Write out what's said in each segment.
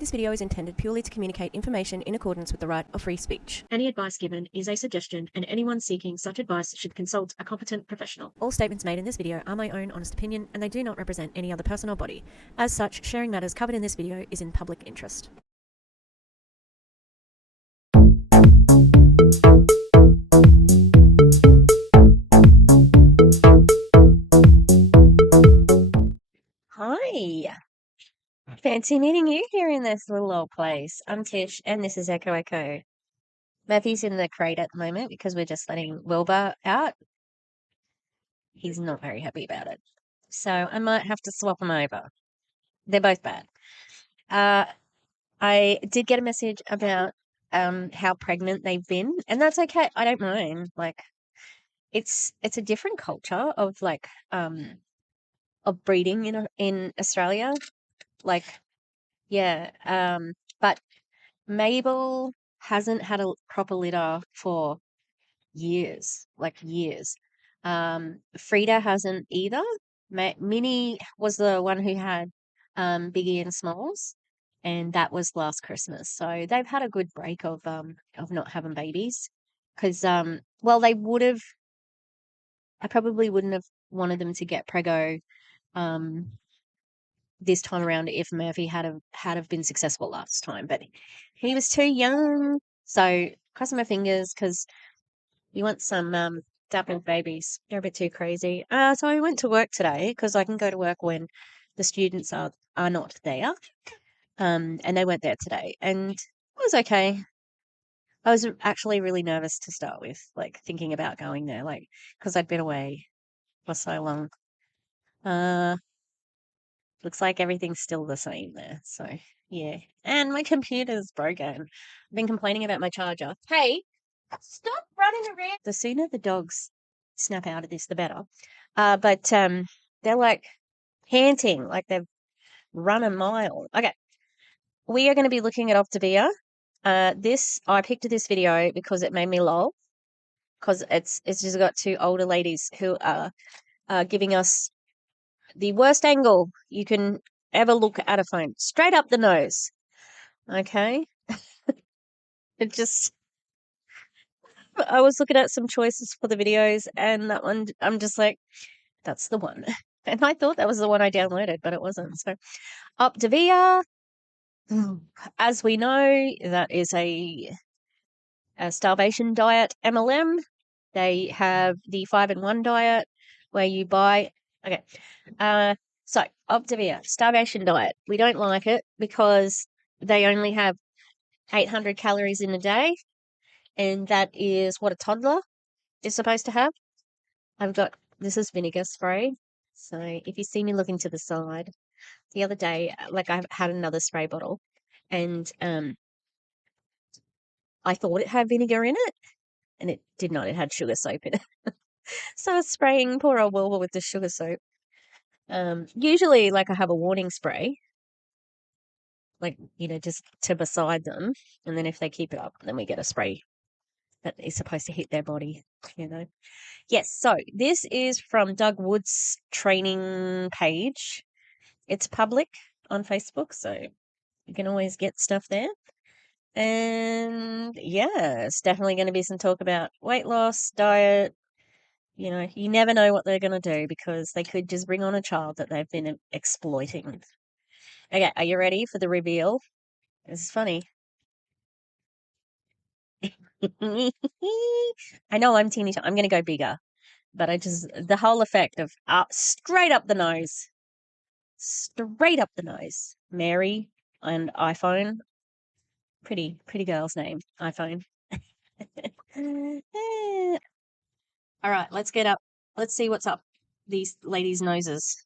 This video is intended purely to communicate information in accordance with the right of free speech. Any advice given is a suggestion, and anyone seeking such advice should consult a competent professional. All statements made in this video are my own honest opinion, and they do not represent any other person or body. As such, sharing matters covered in this video is in public interest. Hi. Fancy meeting you here in this little old place. I'm Tish, and this is Echo Echo. Matthew's in the crate at the moment because we're just letting Wilbur out. He's not very happy about it. So I might have to swap them over. They're both bad. I did get a message about how pregnant they've been, and that's okay. I don't mind. Like it's a different culture of of breeding in Australia. Like yeah, but Mabel hasn't had a proper litter for years, like years. Frida hasn't either. Minnie was the one who had Biggie and Smalls, and that was last Christmas. So they've had a good break of not having babies. Because well, they would have. I probably wouldn't have wanted them to get preggo um this time around if Murphy had have been successful last time, but he was too young. So crossing my fingers because we want some dappled babies. They're a bit too crazy. So I went to work today because I can go to work when the students are not there. And they weren't there today, and it was okay. I was actually really nervous to start with, like thinking about going there, like because I'd been away for so long. Uh, Looks like everything's still the same there. So, yeah. And my computer's broken. I've been complaining about my charger. Hey, stop running around. The sooner the dogs snap out of this, the better. But they're like panting, like they've run a mile. Okay. We are going to be looking at Optavia. I picked this video because it made me lol. Because it's just got two older ladies who are giving us the worst angle you can ever look at a phone, straight up the nose. Okay. It just, I was looking at some choices for the videos, and that one, I'm just like, that's the one. And I thought that was the one I downloaded, but it wasn't. So, Optavia, as we know, that is a starvation diet MLM. They have the 5-in-1 diet where you buy. Okay. So Optavia, starvation diet. We don't like it because they only have 800 calories in a day, and that is what a toddler is supposed to have. This is vinegar spray. So if you see me looking to the side, the other day, like I had another spray bottle, and I thought it had vinegar in it, and it did not. It had sugar soap in it. So I was spraying poor old Wilbur with the sugar soap. Usually, like I have a warning spray, like just to beside them, and then if they keep it up, then we get a spray that is supposed to hit their body. Yes. So this is from Doug Wood's training page. It's public on Facebook, so you can always get stuff there. And yeah, it's definitely going to be some talk about weight loss, diet. You never know what they're going to do because they could just bring on a child that they've been exploiting. Okay, are you ready for the reveal? This is funny. I know I'm teeny. I'm going to go bigger, but the whole effect of straight up the nose, straight up the nose. Mary and iPhone, pretty girl's name. iPhone. All right, let's get up. Let's see what's up these ladies' noses.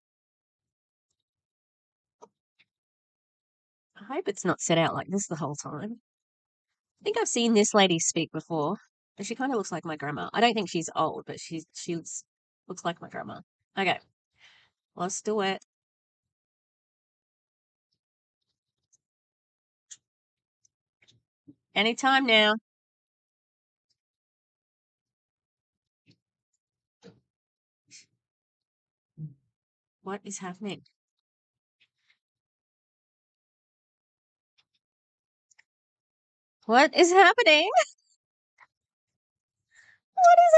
I hope it's not set out like this the whole time. I think I've seen this lady speak before, but she kind of looks like my grandma. I don't think she's old, but she looks like my grandma. Okay, let's do it. Anytime now. What is happening? What is happening? What is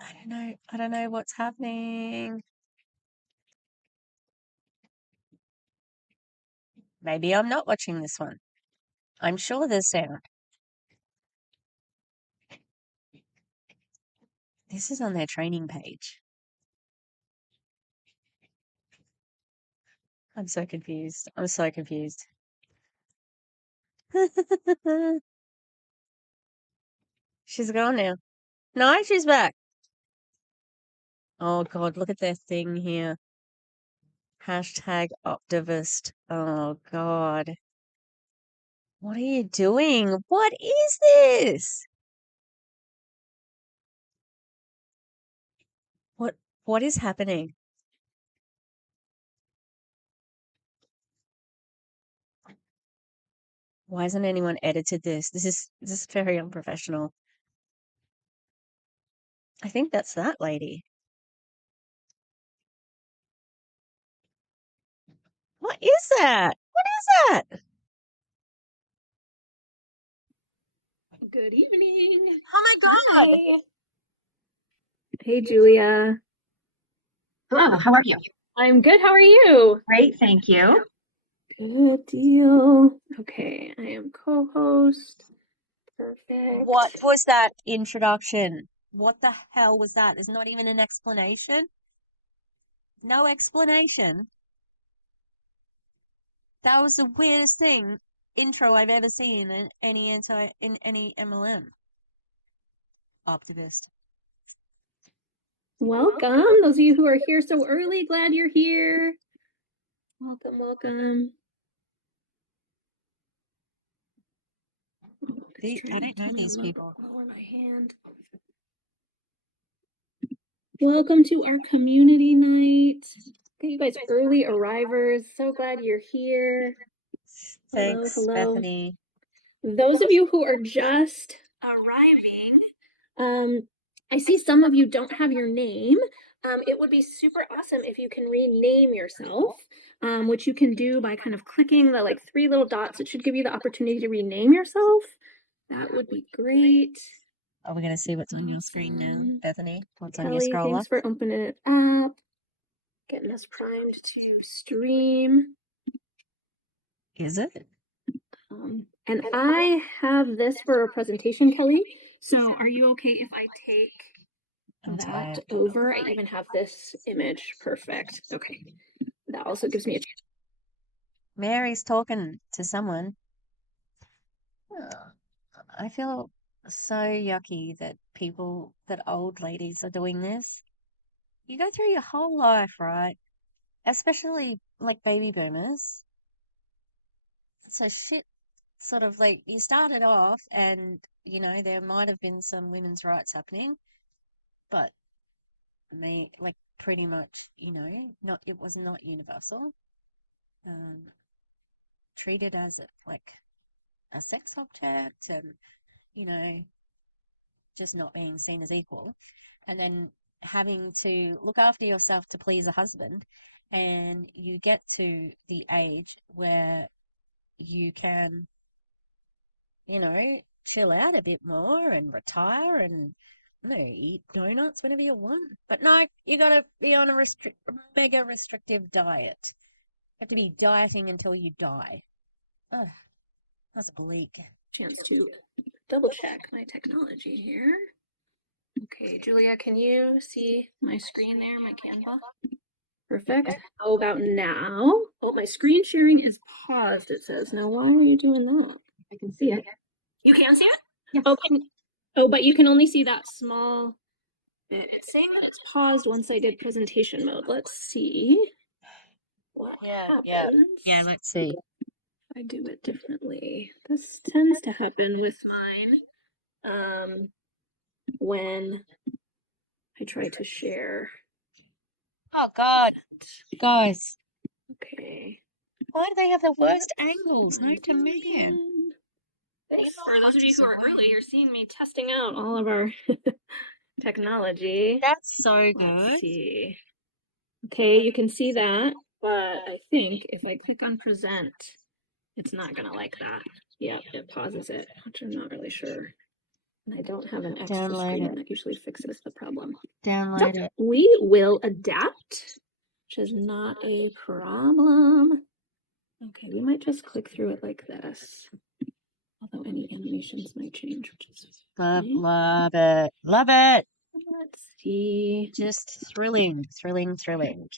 happening? I don't know what's happening. Maybe I'm not watching this one. I'm sure there's sound. This is on their training page. I'm so confused. I'm so confused. She's gone now. No, she's back. Oh God, look at their thing here. Hashtag Optivist. Oh God. What are you doing? What is this? What is happening? Why hasn't anyone edited this? This is very unprofessional. I think that's that lady. What is that? What is that? Good evening. Oh my God. Hi. Hey, Julia. Hello, how are you? I'm good. How are you? Great, thank you. Good deal. Okay, I am co-host. Perfect. What was that introduction? What the hell was that? There's not even an explanation. No explanation. That was the weirdest intro I've ever seen in any MLM. Optivist. Welcome. Those of you who are here so early, glad you're here. Welcome, welcome. Oh, it's I trying to don't know tell me these to people. lower my hand. Welcome to our community night. Okay, you guys early arrivers. So glad you're here. Hello, Thanks, hello. Bethany. Those of you who are just arriving, I see some of you don't have your name. It would be super awesome if you can rename yourself, which you can do by kind of clicking the like 3 little dots. It should give you the opportunity to rename yourself. That would be great. Are we going to see what's on your screen now, Awesome. Bethany? What's on your Kelly, scroller? thanks for opening it up. Getting us primed to stream. Is it? And I have this for a presentation, Kelly. So are you okay if I take I'm that tired. over? I even have this image. Perfect. Okay. That also gives me a Mary's talking to someone. Oh, I feel so yucky that old ladies are doing this. You go through your whole life, right? Especially like baby boomers. So shit, sort of like you started off and, there might have been some women's rights happening, but like pretty much, it was not universal. Treated as like a sex object and, you know, just not being seen as equal. And then having to look after yourself to please a husband, and you get to the age where you can, chill out a bit more and retire and eat donuts whenever you want. But no, you gotta be on a mega restrictive diet. You have to be dieting until you die. Ugh, that's bleak. chance to double check my technology here. Okay, Julia, can you see my screen there, my Canva? Perfect. How about now? Oh, my screen sharing is paused, it says. Now, why are you doing that? I can see it. You can see it? Yes. Oh, but you can only see that small bit. It's saying that it's paused once I did presentation mode. Let's see what happens. Yeah, let's see. I do it differently. This tends to happen with mine when I try to share. Oh God, guys, Okay. why do they have the worst angles? No to man. Thanks for those of you who are early. You're seeing me testing out all of our technology. That's so Let's good. see. Okay, you can see that, but I think if I click on present, it's not gonna like that. Yep, it pauses it, which I'm not really sure. And I don't have an extra Download screen it. that usually fixes the problem. Download it. We will adapt, which is not a problem. Okay, we might just click through it like this. Although any animations might change, which is Love, fine. love it. Love it. Let's see. Just thrilling. Cannot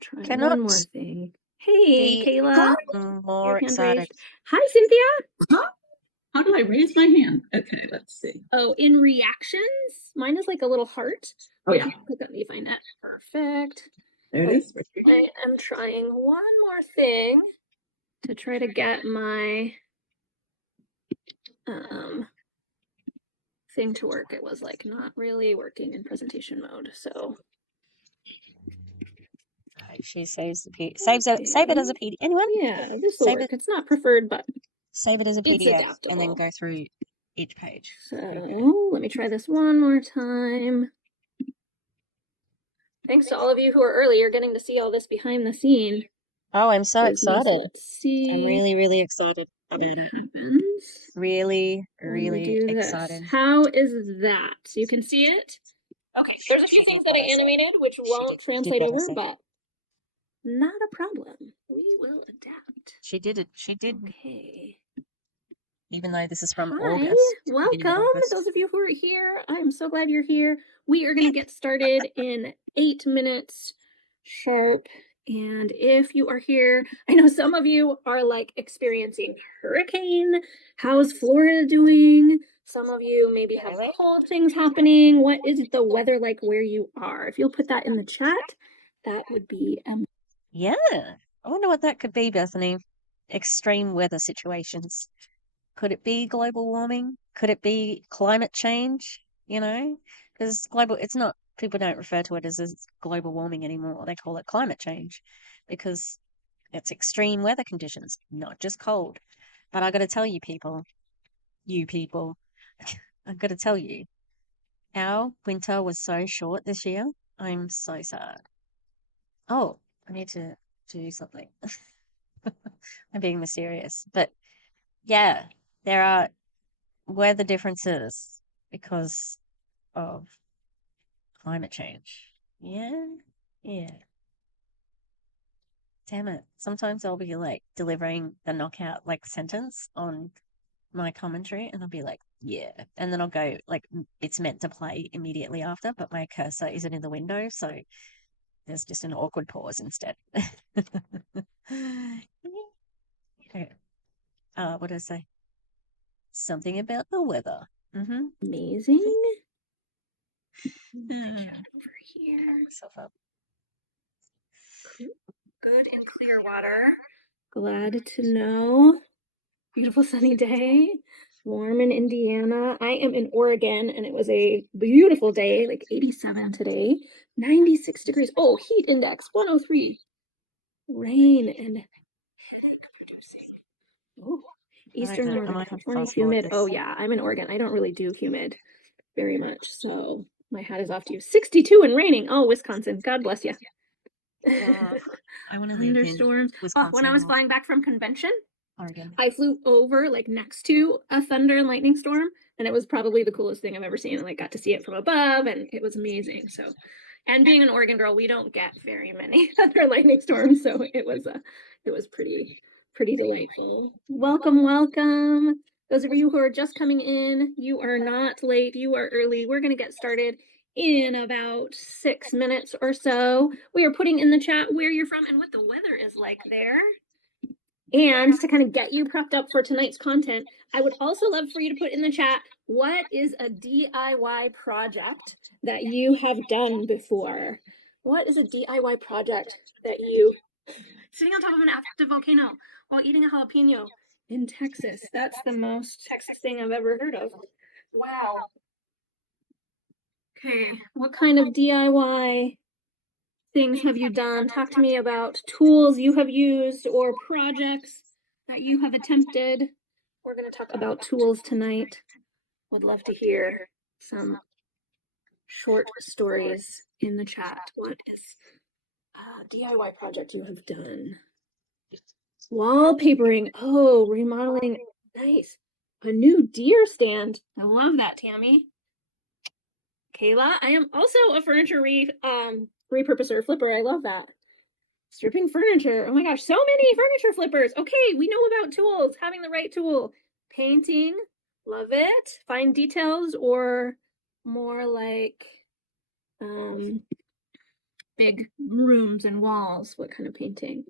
Try one more thing. Hey, be Kayla. more Your hand excited. raised. Hi, Cynthia. How do I raise my hand? Okay, let's see. Oh, in reactions, mine is like a little heart. Oh yeah, Click on me, find that. Perfect. there it is. I am trying one more thing to try to get my thing to work. It was like not really working in presentation mode, so She saves the save it as a PDF. Anyone? yeah, this will Save work. it. It's not preferred, but Save it as a it's PDF and then adaptable. go through each page. So let me try this one more time. Thanks to all of you who are early. You're getting to see all this behind the scene. Oh, I'm so business. excited. Let's see. I'm really, really excited about it. Happens. Really, when we really do this. excited. How is that? You can see it? Okay, there's a few things that I animated which won't translate over, but not a problem. We will adapt. She did it. She did. Okay. Even though this is from Hi, August. beginning of welcome. August. Those of you who are here, I'm so glad you're here. We are going to get started in 8 minutes sharp. And if you are here, I know some of you are like experiencing hurricane. How's Florida doing? Some of you maybe have cold things happening. What is the weather like where you are? If you'll put that in the chat, that would be Yeah. I wonder what that could be, Bethany. Extreme weather situations. Could it be global warming? Could it be climate change? You know, because it's not, people don't refer to it as global warming anymore. They call it climate change because it's extreme weather conditions, not just cold. But I got to tell you people, I've got to tell you, our winter was so short this year. I'm so sad. Oh, I need to do something. I'm being mysterious. But yeah, there are weather differences because of climate change. Yeah. Yeah. Damn it. Sometimes I'll be like delivering the knockout like sentence on my commentary and I'll be like, yeah. And then I'll go like it's meant to play immediately after, but my cursor isn't in the window, so there's just an awkward pause instead. Okay. What did I say? Something about the weather. amazing. Mm. Over here. Myself up. Good and clear water. Glad to know. Beautiful sunny day. Warm in Indiana. I am in Oregon and it was a beautiful day, like 87 today. 96 degrees. Oh, heat index 103. Rain and oh, eastern Northern California humid. Oh yeah, I'm in Oregon. I don't really do humid very much. So my hat is off to you. 62 and raining. Oh, Wisconsin. God bless you. I want to live in Thunderstorms. Wisconsin. When I was flying back from convention, Oregon. I flew over like next to a thunder and lightning storm, and it was probably the coolest thing I've ever seen. And like got to see it from above, and it was amazing. So, and being an Oregon girl, we don't get very many thunder and lightning storms, so it was pretty delightful. Welcome, welcome. Those of you who are just coming in, you are not late. You are early. We're gonna get started in about 6 minutes or so. We are putting in the chat where you're from and what the weather is like there. And to kind of get you prepped up for tonight's content, I would also love for you to put in the chat, what is a DIY project that you have done before? What is a DIY project that you, sitting on top of an active volcano while eating a jalapeno in Texas? That's the most Texas thing I've ever heard of. Wow. Okay, what kind of DIY things have you done? Talk to me about tools you have used or projects that you have attempted. We're going to talk about tools tonight. Would love to hear some short stories in the chat. What is a DIY project you have done? Wallpapering. Oh, remodeling. Nice. A new deer stand. I love that, Tammy. Kayla, I am also a furniture repurposer flipper. I love that. Stripping furniture. Oh my gosh, so many furniture flippers. Okay, we know about tools, having the right tool. Painting. Love it. Fine details or more like big rooms and walls. What kind of painting?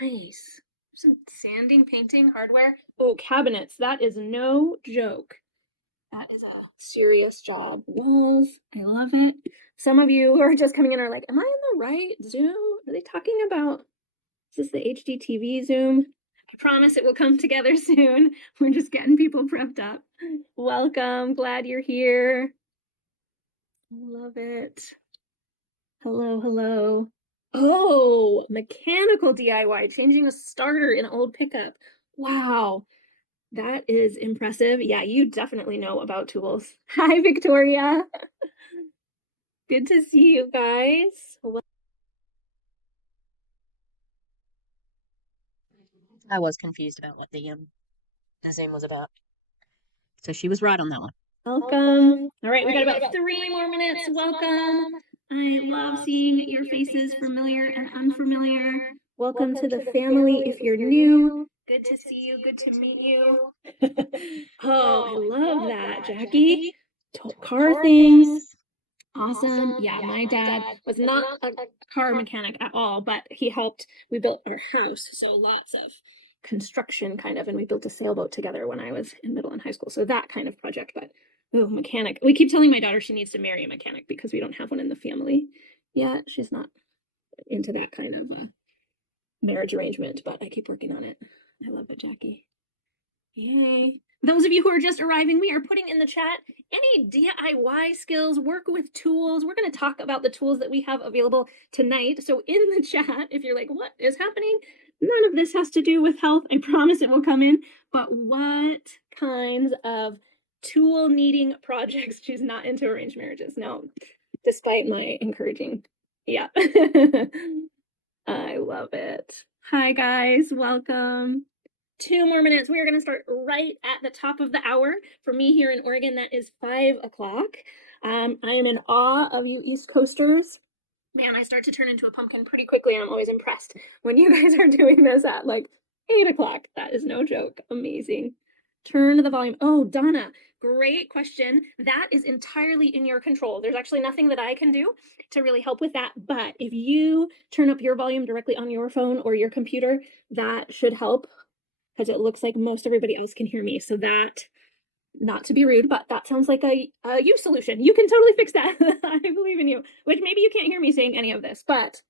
Nice. Some sanding, painting, hardware. Oh, cabinets. That is no joke. That is a serious job. Walls. I love it. Some of you who are just coming in are like, am I in the right Zoom? Are they talking about, is this the HDTV Zoom? I promise it will come together soon. We're just getting people prepped up. Welcome. Glad you're here. Love it. Hello, hello. Oh, mechanical DIY, changing a starter in an old pickup. Wow, that is impressive. Yeah, you definitely know about tools. Hi, Victoria. Good to see you guys. I was confused about what the Zoom was about. So she was right on that one. Welcome. All right, we got about 3 more minutes. Welcome. I love seeing your faces, familiar and unfamiliar. Welcome to the family if you're new. Good to see you. Good to meet you. Oh, I love that, Jackie. Car things. Awesome. Yeah, my dad was not a car mechanic at all, but he helped. We built our house, so lots of construction kind of, and we built a sailboat together when I was in middle and high school. So that kind of project, but oh, mechanic. We keep telling my daughter she needs to marry a mechanic because we don't have one in the family yet. She's not into that kind of marriage arrangement, but I keep working on it. I love it, Jackie. Yay. Those of you who are just arriving, we are putting in the chat any DIY skills, work with tools. We're going to talk about the tools that we have available tonight. So in the chat, if you're like, what is happening? None of this has to do with health. I promise it will come in. But what kinds of tool needing projects? She's not into arranged marriages. No, despite my encouraging. Yeah. I love it. Hi, guys. Welcome. 2 more minutes. We are going to start right at the top of the hour. For me here in Oregon, that is 5 o'clock. I am in awe of you East Coasters. Man, I start to turn into a pumpkin pretty quickly, and I'm always impressed when you guys are doing this at like 8 o'clock. That is no joke. Amazing. Turn the volume. Oh, Donna, great question. That is entirely in your control. There's actually nothing that I can do to really help with that. But if you turn up your volume directly on your phone or your computer, that should help, because it looks like most everybody else can hear me. So that, not to be rude, but that sounds like a you solution. You can totally fix that. I believe in you. Which maybe you can't hear me saying any of this, but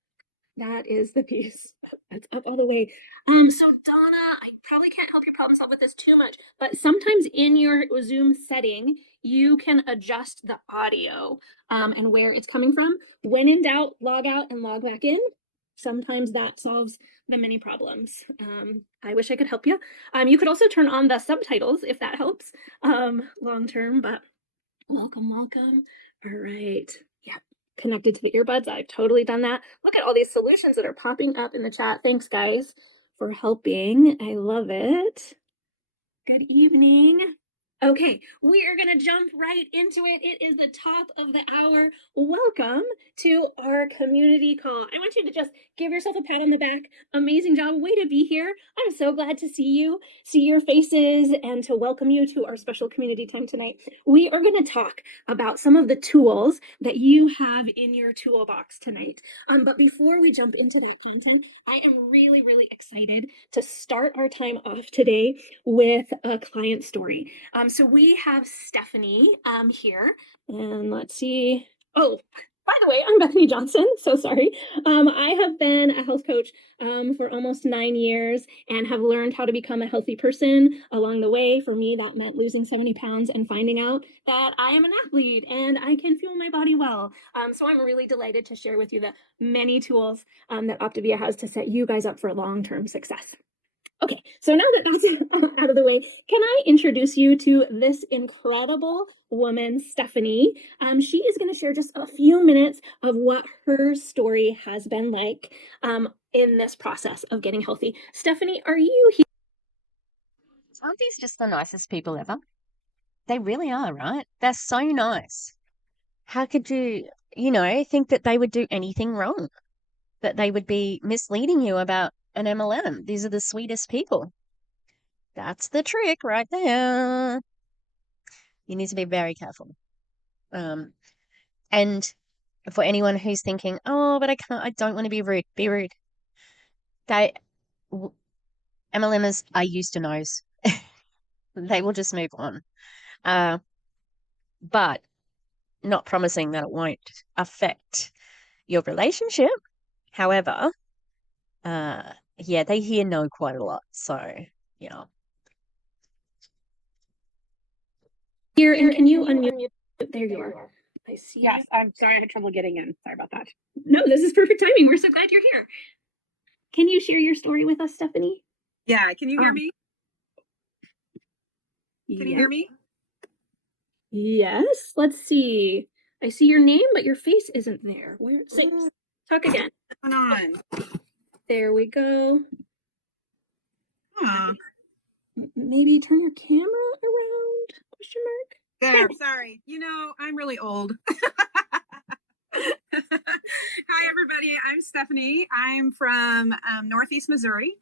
that is the piece. That's up all the way. So Donna, I probably can't help you problem solve with this too much, but sometimes in your Zoom setting, you can adjust the audio and where it's coming from. When in doubt, log out and log back in. Sometimes that solves the many problems. I wish I could help you. You could also turn on the subtitles if that helps long term, but welcome. All right. Yeah. Connected to the earbuds. I've totally done that. Look at all these solutions that are popping up in the chat. Thanks, guys, for helping. I love it. Good evening. Okay, we are going to jump right into it. It is the top of the hour. Welcome to our community call. I want you to just give yourself a pat on the back. Amazing job. Way to be here. I'm so glad to see you, see your faces, and to welcome you to our special community time tonight. We are going to talk about some of the tools that you have in your toolbox tonight. But before we jump into that content, I am really, really excited to start our time off today with a client story. So we have Stephanie here, and let's see. Oh, by the way, I'm Bethany Johnson. So sorry. I have been a health coach for almost 9 years and have learned how to become a healthy person along the way. For me, that meant losing 70 pounds and finding out that I am an athlete and I can fuel my body well. So I'm really delighted to share with you the many tools that Optavia has to set you guys up for long-term success. Okay, so now that that's out of the way, can I introduce you to this incredible woman, Stephanie? She is going to share just a few minutes of what her story has been like. in this process of getting healthy. Stephanie, are you here? Aren't these just the nicest people ever? They really are, right? They're so nice. How could you, think that they would do anything wrong? That they would be misleading you about an MLM? These are the sweetest people. That's the trick right there. You need to be very careful. And for anyone who's thinking, oh, but I don't want to be rude, be rude. MLMers are used to no's. They will just move on. But not promising that it won't affect your relationship. However, yeah, they hear no quite a lot. So, yeah. Here, and can you unmute? There you are. I see. Yes, I'm sorry, I had trouble getting in. Sorry about that. No, this is perfect timing. We're so glad you're here. Can you share your story with us, Stephanie? Yeah, can you hear me? Can you hear me? Yes. Let's see. I see your name, but your face isn't there. Where? Say, talk again. What's going on? There we go. Huh. Maybe turn your camera around? Question mark. There, sorry. I'm really old. Hi, everybody. I'm Stephanie. I'm from Northeast Missouri.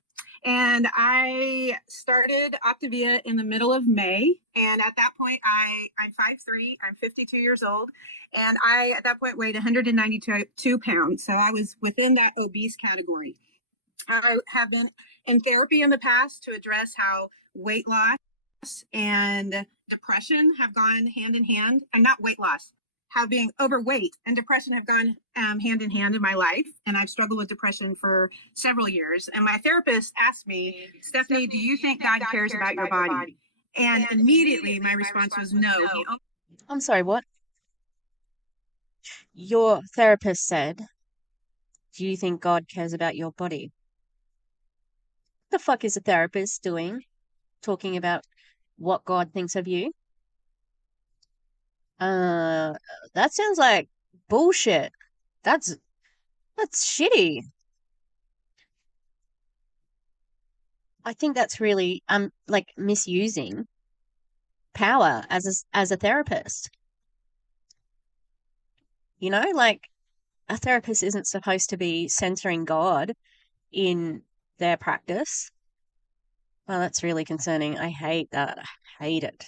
And I started Optavia in the middle of May. And at that point, I'm 5'3". I'm 52 years old. And I, at that point, weighed 192 pounds. So I was within that obese category. I have been in therapy in the past to address how weight loss and depression have gone hand in hand. And not weight loss, how being overweight and depression have gone hand in hand in my life. And I've struggled with depression for several years. And my therapist asked me, Stephanie, do you think God cares about your body? And immediately my response was no. I'm sorry, what? Your therapist said, do you think God cares about your body? What the fuck is a therapist doing? Talking about what God thinks of you? That sounds like bullshit. That's shitty. I think that's really like misusing power as a therapist. Like a therapist isn't supposed to be censoring God in their practice. Well, that's really concerning. I hate that. I hate it.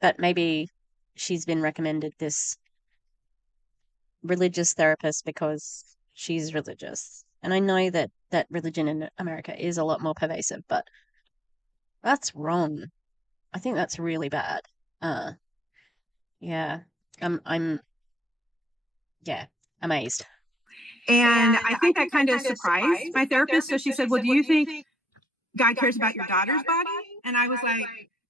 But maybe she's been recommended this religious therapist because she's religious. And I know that religion in America is a lot more pervasive, but that's wrong. I think that's really bad. Yeah. I'm yeah, amazed. And I think that kind of surprised my therapist. So she said, well, do you think God cares about your daughter's body? And I was like,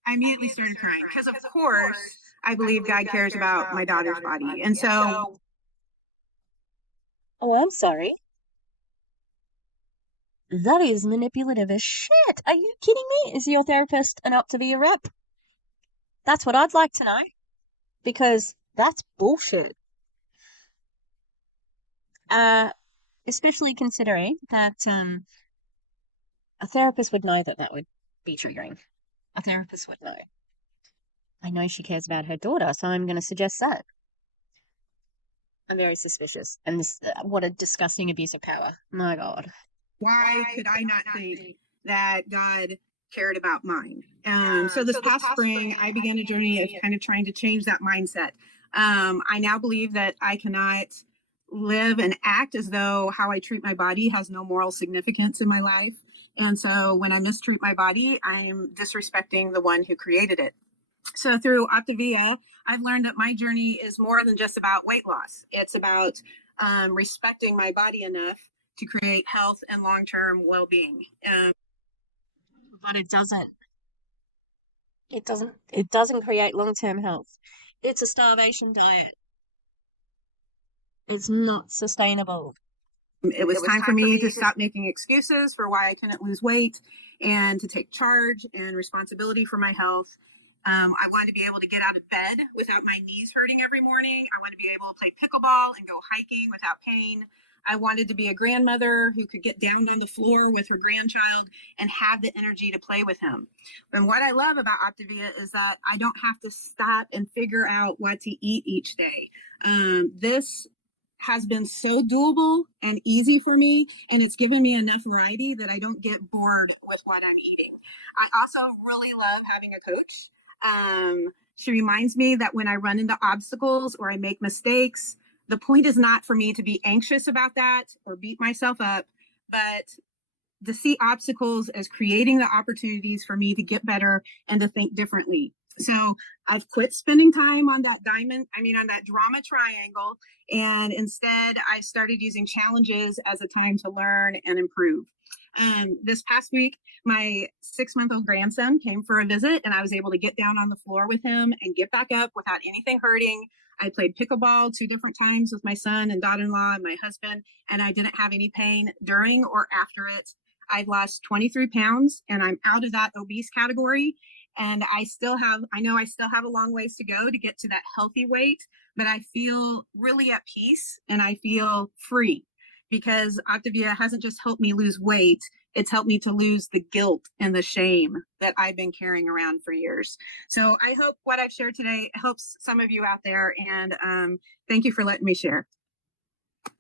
I immediately started crying because, of course, I believe God cares about my daughter's body. And so, Oh, I'm sorry. That is manipulative as shit. Are you kidding me? Is your therapist an Optavia rep? That's what I'd like to know. Because that's bullshit. Especially considering that a therapist would know that would be triggering. A therapist would know. I know she cares about her daughter, so I'm going to suggest that. I'm very suspicious. And this, what a disgusting abuse of power. My God. why could I not think that God cared about mine? So this past spring, I began a journey of kind of trying to change that mindset. I now believe that I cannot live and act as though how I treat my body has no moral significance in my life. And so when I mistreat my body, I'm disrespecting the one who created it. So through Optavia, I've learned that my journey is more than just about weight loss. It's about respecting my body enough to create health and long-term well-being. But it doesn't. It doesn't create long-term health. It's a starvation diet. It's not sustainable. It was time for me to stop making excuses for why I couldn't lose weight and to take charge and responsibility for my health. I wanted to be able to get out of bed without my knees hurting every morning. I want to be able to play pickleball and go hiking without pain. I wanted to be a grandmother who could get down on the floor with her grandchild and have the energy to play with him. And what I love about Optavia is that I don't have to stop and figure out what to eat each day. This has been so doable and easy for me, and it's given me enough variety that I don't get bored with what I'm eating. I also really love having a coach. She reminds me that when I run into obstacles or I make mistakes, the point is not for me to be anxious about that or beat myself up, but to see obstacles as creating the opportunities for me to get better and to think differently. So I've quit spending time on that on that drama triangle. And instead, I started using challenges as a time to learn and improve. And this past week, my 6-month-old grandson came for a visit, and I was able to get down on the floor with him and get back up without anything hurting. I played pickleball 2 different times with my son and daughter-in-law and my husband, and I didn't have any pain during or after it. I've lost 23 pounds, and I'm out of that obese category. And I know I still have a long ways to go to get to that healthy weight, but I feel really at peace and I feel free because Optavia hasn't just helped me lose weight. It's helped me to lose the guilt and the shame that I've been carrying around for years. So I hope what I've shared today helps some of you out there. And thank you for letting me share.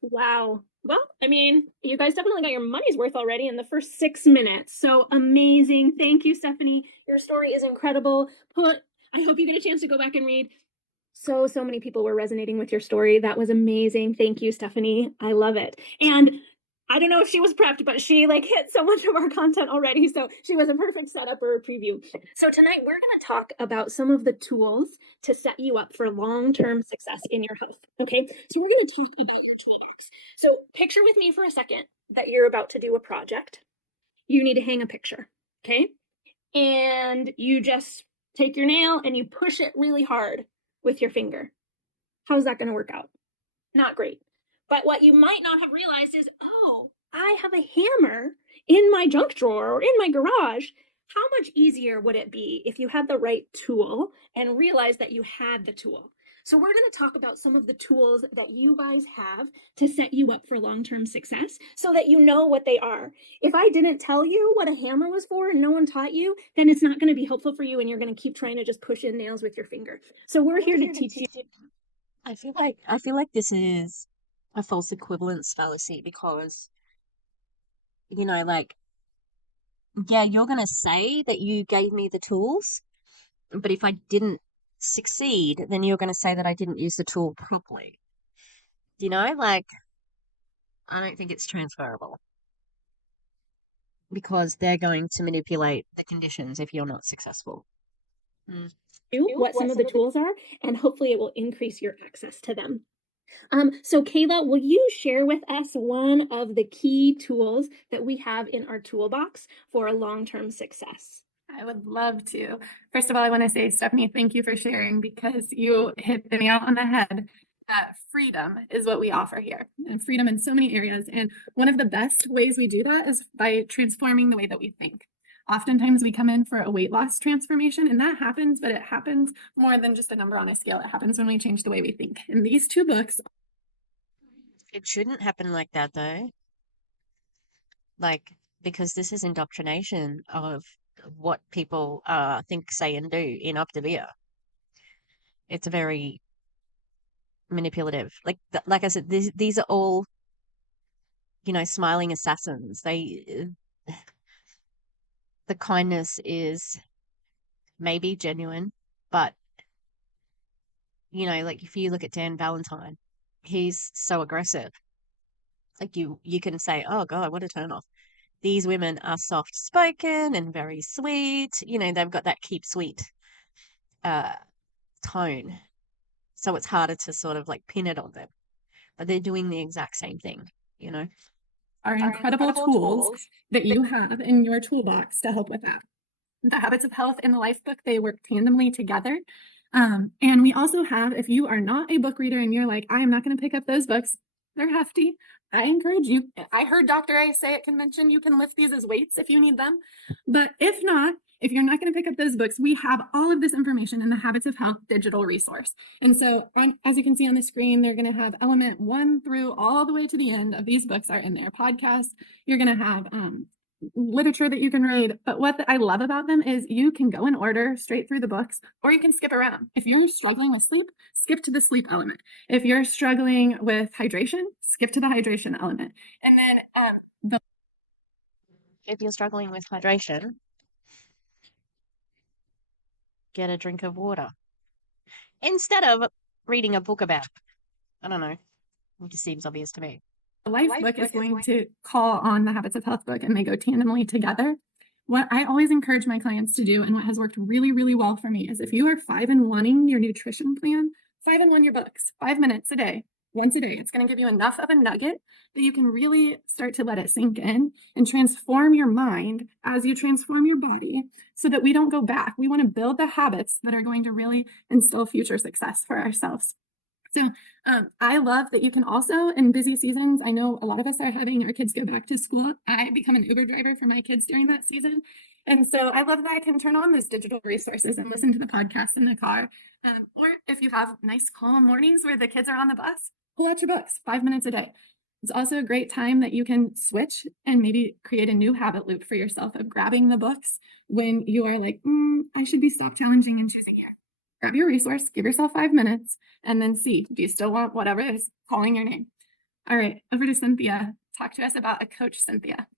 Wow. Well, I mean, you guys definitely got your money's worth already in the first 6 minutes. So amazing. Thank you, Stephanie. Your story is incredible. I hope you get a chance to go back and read. So many people were resonating with your story. That was amazing. Thank you, Stephanie. I love it. And I don't know if she was prepped, but she hit so much of our content already. So she was a perfect setup or a preview. So tonight we're going to talk about some of the tools to set you up for long-term success in your health. Okay. So we're going to talk about your toolbox. So picture with me for a second that you're about to do a project. You need to hang a picture. Okay. And you just take your nail and you push it really hard with your finger. How's that going to work out? Not great. But what you might not have realized is, oh, I have a hammer in my junk drawer or in my garage. How much easier would it be if you had the right tool and realized that you had the tool? So we're going to talk about some of the tools that you guys have to set you up for long-term success so that you know what they are. If I didn't tell you what a hammer was for and no one taught you, then it's not going to be helpful for you and you're going to keep trying to just push in nails with your finger. So we're here to teach you. I feel like this is a false equivalence fallacy because, yeah, you're going to say that you gave me the tools, but if I didn't succeed, then you're going to say that I didn't use the tool properly. I don't think it's transferable because they're going to manipulate the conditions if you're not successful. What some of the tools are, and hopefully it will increase your access to them. So Kayla, will you share with us one of the key tools that we have in our toolbox for long-term success? I would love to. First of all, I want to say, Stephanie, thank you for sharing because you hit the nail on the head. Freedom is what we offer here, and freedom in so many areas. And one of the best ways we do that is by transforming the way that we think. Oftentimes we come in for a weight loss transformation, and that happens, but it happens more than just a number on a scale. It happens when we change the way we think. And these 2 books. It shouldn't happen like that, though. Because this is indoctrination of what people think, say, and do in Optavia. It's very manipulative. Like I said, these are all, smiling assassins. The kindness is maybe genuine, but if you look at Dan Valentine, he's so aggressive. You can say, oh God, what a turnoff. These women are soft spoken and very sweet. They've got that keep sweet tone. So it's harder to sort of pin it on them. But they're doing the exact same thing, Are incredible tools that you have in your toolbox to help with that. The Habits of Health and the Life book, they work tandemly together. And we also have, if you are not a book reader and you're like, I am not going to pick up those books, They're hefty. I encourage you. I heard Dr. A say at convention you can lift these as weights if you need them. But if not, if you're not going to pick up those books, we have all of this information in the Habits of Health digital resource. And so, as you can see on the screen, they're going to have element 1 through all the way to the end of these books are in there. Podcasts, you're going to have literature that you can read. But what I love about them is you can go in order straight through the books, or you can skip around. If you're struggling with sleep, skip to the sleep element. If you're struggling with hydration, skip to the hydration element. And then If you're struggling with hydration, get a drink of water instead of reading a book about it. I don't know. It just seems obvious to me. the life book is going to call on the Habits of Health book, and they go tandemly together. What I always encourage my clients to do, and what has worked really, really well for me, is if you are 5-in-1ing your nutrition plan, 5-in-1 your books, 5 minutes a day, once a day. It's going to give you enough of a nugget that you can really start to let it sink in and transform your mind as you transform your body, so that we don't go back. We want to build the habits that are going to really instill future success for ourselves. So I love that you can also, in busy seasons, I know a lot of us are having our kids go back to school. I become an Uber driver for my kids during that season. And so I love that I can turn on those digital resources and listen to the podcast in the car. Or if you have nice calm mornings where the kids are on the bus, pull out your books, 5 minutes a day. It's also a great time that you can switch and maybe create a new habit loop for yourself of grabbing the books when you are like, I should be stop challenging and choosing here. Grab your resource, give yourself 5 minutes, and then see, do you still want whatever is calling your name? All right, over to Cynthia. Talk to us about a coach, Cynthia.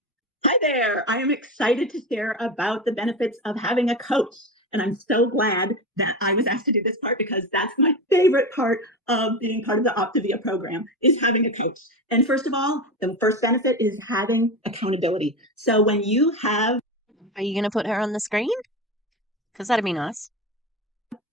Hi there. I am excited to share about the benefits of having a coach. And I'm so glad that I was asked to do this part, because that's my favorite part of being part of the Optavia program, is having a coach. And first of all, the first benefit is having accountability. So when you have Are you going to put her on the screen? Because that'd be nice.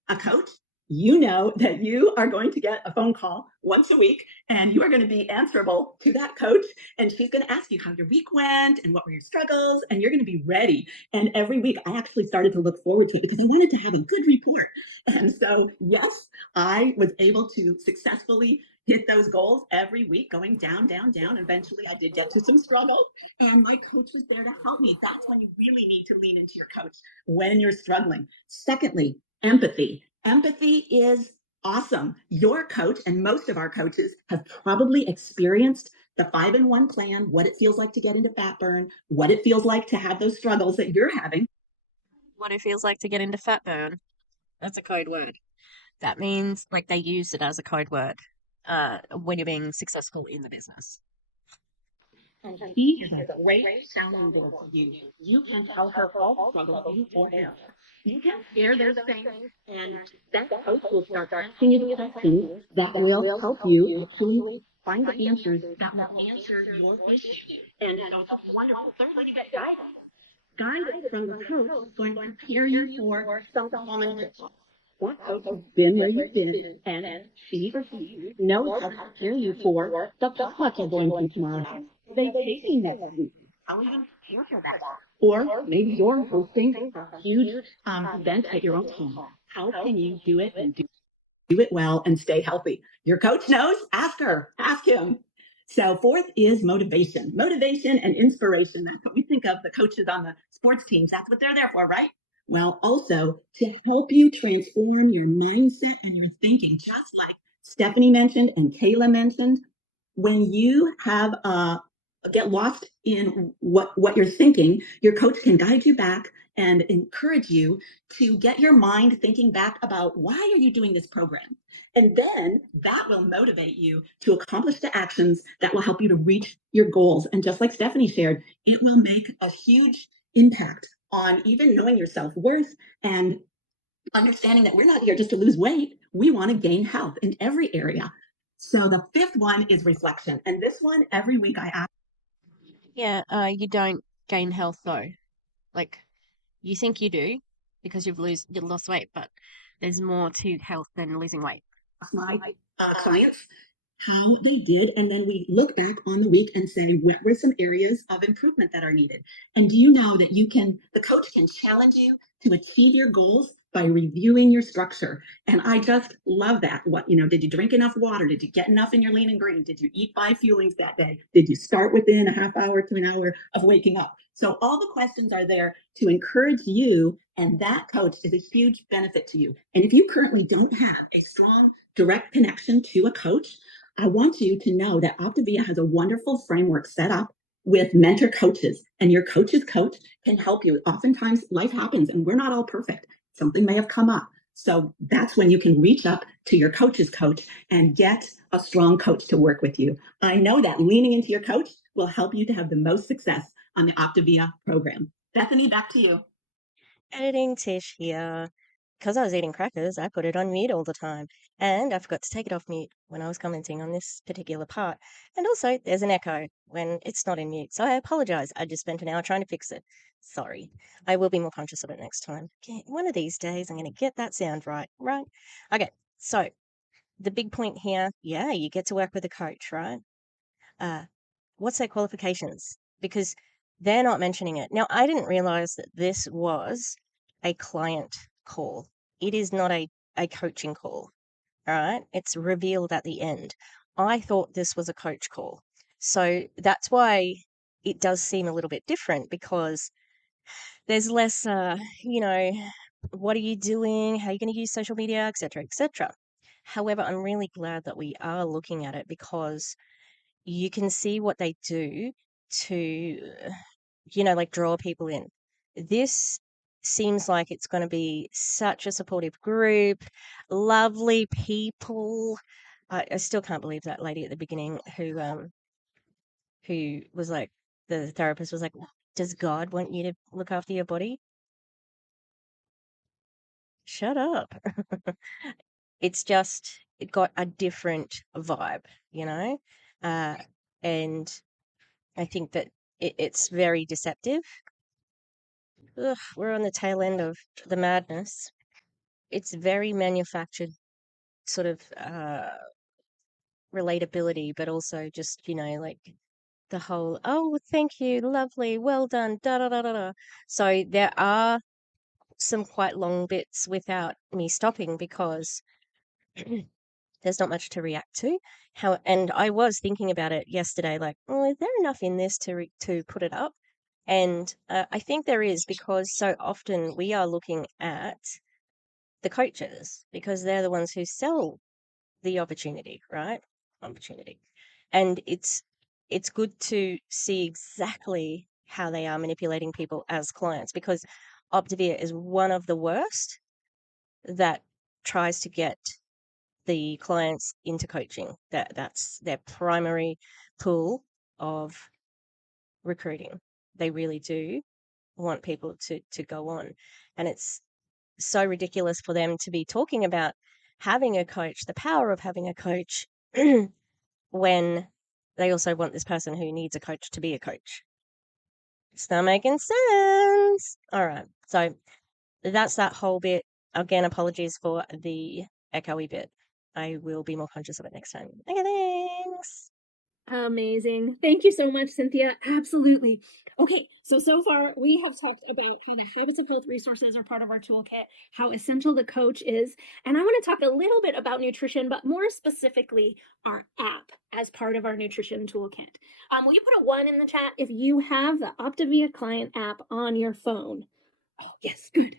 a coach, you know that you are going to get a phone call once a week, and you are going to be answerable to that coach. And she's going to ask you how your week went and what were your struggles, and you're going to be ready. And every week I actually started to look forward to it, because I wanted to have a good report. And so, yes, I was able to successfully hit those goals every week, going down, down, down. Eventually I did get to some struggle, and my coach was there to help me. That's when you really need to lean into your coach, when you're struggling. Secondly, empathy. Empathy is awesome. Your coach, and most of our coaches, have probably experienced the 5-in-1 plan, what it feels like to get into fat burn, what it feels like to have those struggles that you're having. What it feels like to get into fat burn. That's a code word. That means, like, they use it as a code word when you're being successful in the business. And he is a great sounding board for you. You can tell her all struggles you or him. You can share those things, and that coach will start asking you the questions that will help you actually find the answers that will answer your issue. And so it's wonderful. Thirdly, you get guidance. Guidance from the coach is going to prepare you for some common pitfalls. That coach has been where you've been, and she or he knows how to prepare you for the potluck you're going to tomorrow, vacation next week. How are you going to prepare for that? Or maybe you're hosting a huge event at your own home. How can you do it and do it well and stay healthy? Your coach knows. Ask her. Ask him. So fourth is motivation. Motivation and inspiration. That's what we think of the coaches on the sports teams. That's what they're there for, right? Well, also to help you transform your mindset and your thinking, just like Stephanie mentioned and Kayla mentioned. When you have get lost in what you're thinking, your coach can guide you back and encourage you to get your mind thinking back about, why are you doing this program? And then that will motivate you to accomplish the actions that will help you to reach your goals. And just like Stephanie shared, it will make a huge impact on even knowing your self-worth and understanding that we're not here just to lose weight. We want to gain health in every area. So the fifth one is reflection. And this one, every week I ask. Yeah, you don't gain health though. Like, you think you do because you lost weight, but there's more to health than losing weight. My clients, how they did, and then we look back on the week and say what were some areas of improvement that are needed. And do you know that the coach can challenge you to achieve your goals by reviewing your structure? And I just love that. Did you drink enough water? Did you get enough in your lean and green? Did you eat 5 fuelings that day? Did you start within a half hour to an hour of waking up? So all the questions are there to encourage you, and that coach is a huge benefit to you. And if you currently don't have a strong direct connection to a coach, I want you to know that Optavia has a wonderful framework set up with mentor coaches, and your coach's coach can help you. Oftentimes, life happens, and we're not all perfect. Something may have come up. So that's when you can reach up to your coach's coach and get a strong coach to work with you. I know that leaning into your coach will help you to have the most success on the Optavia program. Bethany, back to you. Editing Tish here. Because I was eating crackers, I put it on mute all the time. And I forgot to take it off mute when I was commenting on this particular part. And also, there's an echo when it's not in mute. So I apologize. I just spent an hour trying to fix it. Sorry. I will be more conscious of it next time. Okay, one of these days, I'm going to get that sound right. Right? Okay, so the big point here, yeah, you get to work with a coach, right? What's their qualifications? Because they're not mentioning it. Now, I didn't realize that this was a client call. It is not a coaching call. All right. It's revealed at the end. I thought this was a coach call. So that's why it does seem a little bit different, because there's less, what are you doing? How are you going to use social media, etc., etc. However, I'm really glad that we are looking at it, because you can see what they do to, draw people in. This seems like it's going to be such a supportive group, lovely people. I still can't believe that lady at the beginning who was like, the therapist was like, does God want you to look after your body? Shut up. It's just, it got a different vibe, and I think that it's very deceptive. Ugh, we're on the tail end of the madness. It's very manufactured sort of relatability, but also just, like the whole, oh, thank you, lovely, well done, da da da da da. So there are some quite long bits without me stopping, because there's not much to react to. And I was thinking about it yesterday, like, oh, is there enough in this to put it up? And I think there is, because so often we are looking at the coaches, because they're the ones who sell the opportunity, right? Opportunity. And it's good to see exactly how they are manipulating people as clients, because Optavia is one of the worst that tries to get the clients into coaching. That's their primary pool of recruiting. They really do want people to go on. And it's so ridiculous for them to be talking about having a coach, the power of having a coach, when they also want this person who needs a coach to be a coach. It's not making sense. All right. So that's that whole bit. Again, apologies for the echoey bit. I will be more conscious of it next time. Okay, thanks. Amazing. Thank you so much, Cynthia. Absolutely. Okay, so far we have talked about how the habits of health resources are part of our toolkit, how essential the coach is, and I want to talk a little bit about nutrition, but more specifically, our app as part of our nutrition toolkit. Will you put a 1 in the chat if you have the Optavia client app on your phone? Oh, yes, good.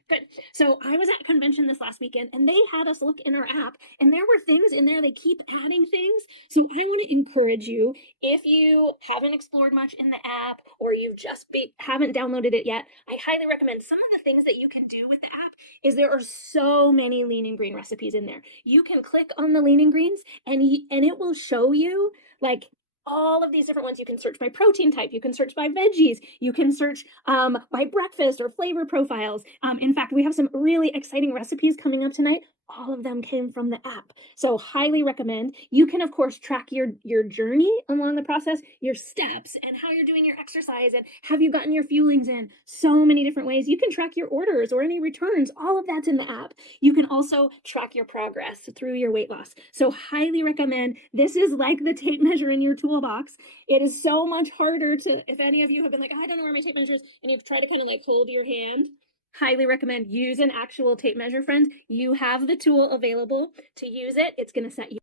So I was at a convention this last weekend, and they had us look in our app, and there were things in there. They keep adding things. So I want to encourage you, if you haven't explored much in the app, or you just haven't downloaded it yet, I highly recommend. Some of the things that you can do with the app is there are so many lean and green recipes in there. You can click on the lean and greens, and it will show you, like, all of these different ones. You can search by protein type, you can search by veggies, you can search by breakfast or flavor profiles. In fact, we have some really exciting recipes coming up tonight all of them came from the app. So highly recommend. You can of course track your journey along the process, your steps and how you're doing your exercise and have you gotten your fuelings in. So many different ways. You can track your orders or any returns. All of that's in the app. You can also track your progress through your weight loss. So highly recommend. This is like the tape measure in your toolbox. It is so much harder to, if any of you have been like, I don't know where my tape measure is, and you've tried to kind of like hold your hand, highly recommend use an actual tape measure, friends. You have the tool available to use it. It's going to set you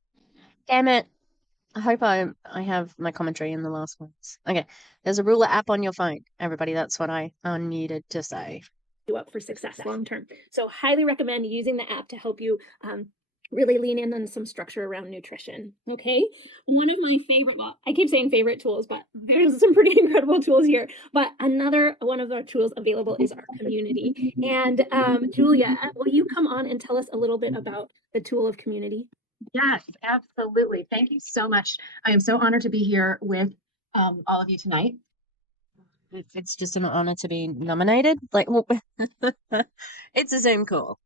Damn it. I hope I have my commentary in the last ones. Okay. There's a ruler app on your phone. Everybody, that's what I unmuted to say. up for success long term. So highly recommend using the app to help you really lean in on some structure around nutrition. Okay. One of my favorite, well, I keep saying favorite tools, but there's some pretty incredible tools here. But another one of our tools available is our community. And Julia, will you come on and tell us a little bit about the tool of community? Yes, absolutely. Thank you so much. I am so honored to be here with all of you tonight. It's just an honor to be nominated. Like, well, it's a Zoom call.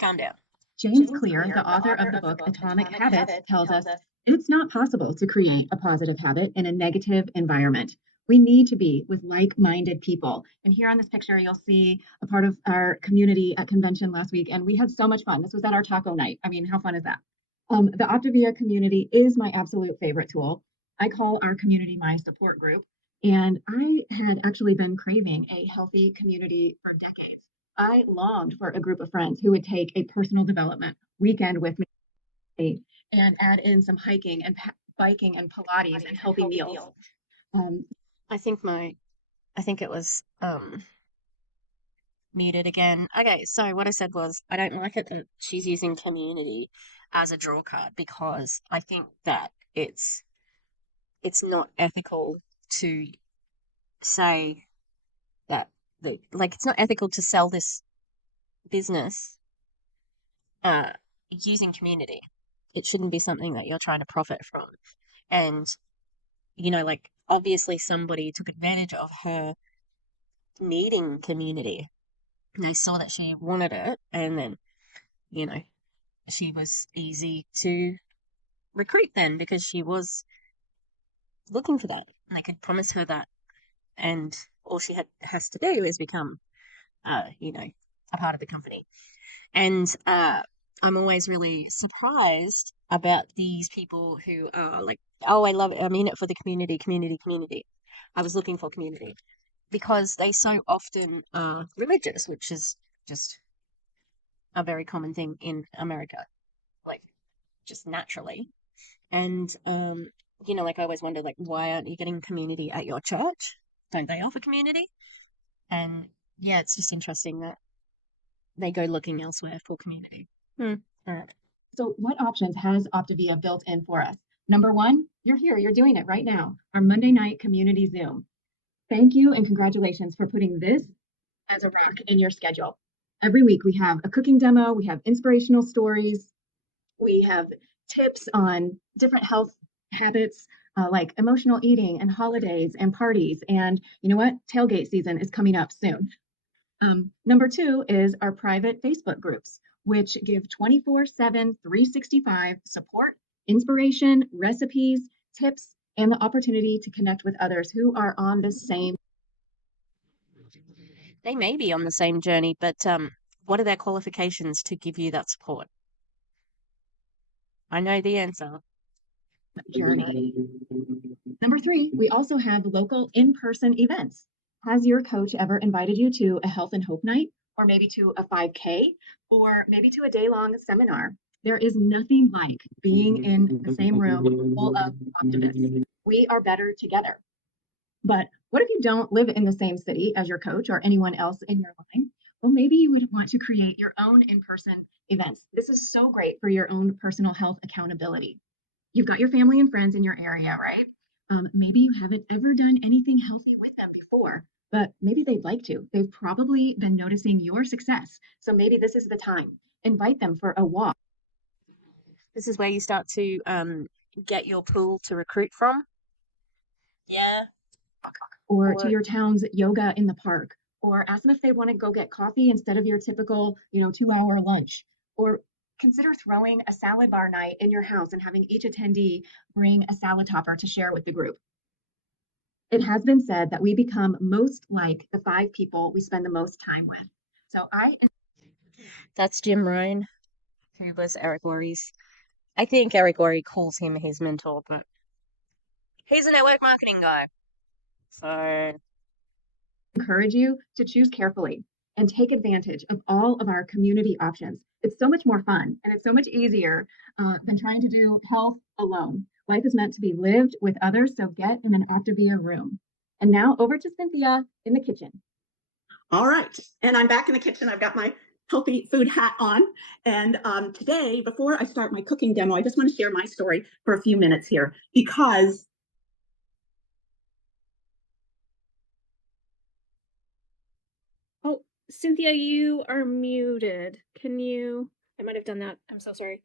Calm down. James Clear, the author of the book Atomic Habits, tells us it's not possible to create a positive habit in a negative environment. We need to be with like-minded people. And here on this picture, you'll see a part of our community at convention last week, and we had so much fun. This was at our taco night. I mean, how fun is that? The Optavia community is my absolute favorite tool. I call our community my support group. And I had actually been craving a healthy community for decades. I longed for a group of friends who would take a personal development weekend with me and add in some hiking and biking and Pilates and healthy meals. I think it was muted again. Okay, so what I said was I don't like it that she's using community as a draw card because I think that it's not ethical to say that it's not ethical to sell this business using community. It shouldn't be something that you're trying to profit from. And obviously somebody took advantage of her needing community. They saw that she wanted it, and then she was easy to recruit then because she was looking for that. And they could promise her that, and all she has to do is become a part of the company. And I'm always really surprised about these people who are like, oh, I love it, I'm in it for the community. I was looking for community because they so often are religious, which is just a very common thing in America, like just naturally. And I always wonder, like, why aren't you getting community at your church? Don't they offer community? And yeah, it's just interesting that they go looking elsewhere for community. All right. So what options has Optavia built in for us? Number one, you're here, you're doing it right now. Our Monday night community Zoom. Thank you and congratulations for putting this as a rock in your schedule. Every week we have a cooking demo, we have inspirational stories, we have tips on different health habits like emotional eating and holidays and parties. And you know what? Tailgate season is coming up soon. Number two is our private Facebook groups, which give 24/7, 365 support, inspiration, recipes, tips, and the opportunity to connect with others who are on the same. They may be on the same journey, but what are their qualifications to give you that support? I know the answer. Journey. Number three, we also have local in-person events. Has your coach ever invited you to a health and hope night, or maybe to a 5K, or maybe to a day-long seminar? There is nothing like being in the same room full of optimists. We are better together. But what if you don't live in the same city as your coach or anyone else in your line? Well, maybe you would want to create your own in-person events. This is so great for your own personal health accountability. You've got your family and friends in your area, right? Maybe you haven't ever done anything healthy with them before, but maybe they'd like to. They've probably been noticing your success. So maybe this is the time. Invite them for a walk. This is where you start to get your pool to recruit from. Yeah. Or to your town's yoga in the park. Or ask them if they want to go get coffee instead of your typical, 2-hour lunch. Or consider throwing a salad bar night in your house and having each attendee bring a salad topper to share with the group. It has been said that we become most like the 5 people we spend the most time with. So That's Jim Rohn, who was Eric Worre's. I think Eric Worre calls him his mentor, but he's a network marketing guy. So encourage you to choose carefully and take advantage of all of our community options. It's so much more fun and it's so much easier than trying to do health alone. Life is meant to be lived with others, so get in an Optavia room. And now over to Cynthia in the kitchen. All right, and I'm back in the kitchen. I've got my healthy food hat on. And today, before I start my cooking demo, I just want to share my story for a few minutes here because Oh, Cynthia, you are muted. Can you? I might have done that. I'm so sorry.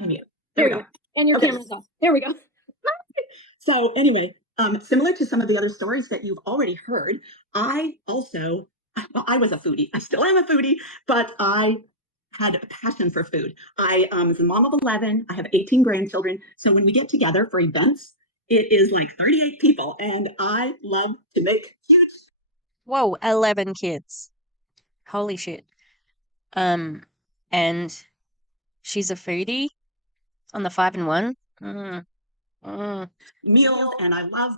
I'm mute. There we go. And your Okay. camera's off. There we go. So anyway, similar to some of the other stories that you've already heard, I was a foodie. I still am a foodie, but I had a passion for food. I was a mom of 11. I have 18 grandchildren. So when we get together for events, it is like 38 people, and I love to make huge. whoa, 11 kids. Holy shit. And she's a foodie on the 5 and 1. Meals, and I love,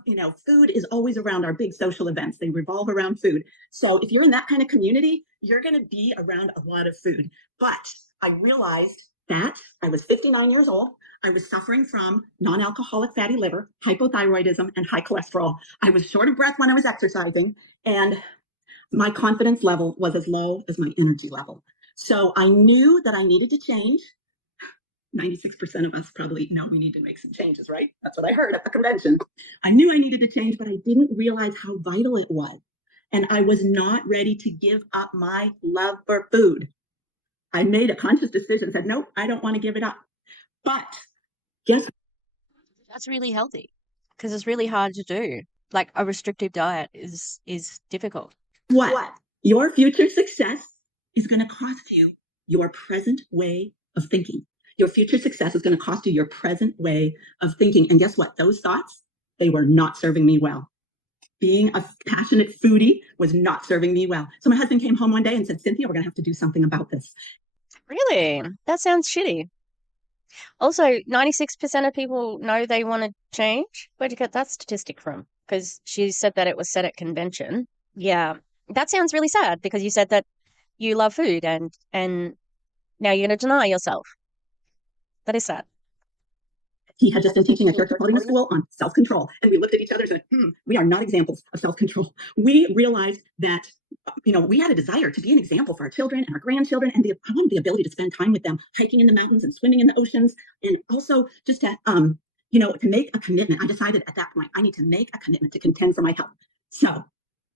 food is always around our big social events. They revolve around food. So if you're in that kind of community, you're going to be around a lot of food. But I realized that I was 59 years old. I was suffering from non-alcoholic fatty liver, hypothyroidism, and high cholesterol. I was short of breath when I was exercising, and my confidence level was as low as my energy level. So I knew that I needed to change. 96% of us probably know we need to make some changes, right? That's what I heard at the convention. I knew I needed to change, but I didn't realize how vital it was. And I was not ready to give up my love for food. I made a conscious decision, said, nope, I don't want to give it up. But guess That's really healthy because it's really hard to do. Like a restrictive diet is difficult. what? Your future success is going to cost you your present way of thinking. Your future success is going to cost you your present way of thinking. And guess what? Those thoughts, they were not serving me well. Being a passionate foodie was not serving me well. So my husband came home one day and said, Cynthia, we're going to have to do something about this. Really? That sounds shitty. Also, 96% of people know they want to change. Where'd you get that statistic from? Because she said that it was said at convention. Yeah, that sounds really sad because you said that you love food and now you're going to deny yourself. That is sad. He had just been teaching a church promoting school on self-control. And we looked at each other and said, we are not examples of self-control. We realized that, we had a desire to be an example for our children and our grandchildren. And I wanted the ability to spend time with them, hiking in the mountains and swimming in the oceans. And also just to, to make a commitment. I decided at that point, I need to make a commitment to contend for my health. So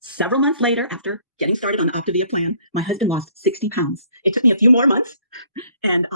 several months later, after getting started on the Optavia plan, my husband lost 60 pounds. It took me a few more months. And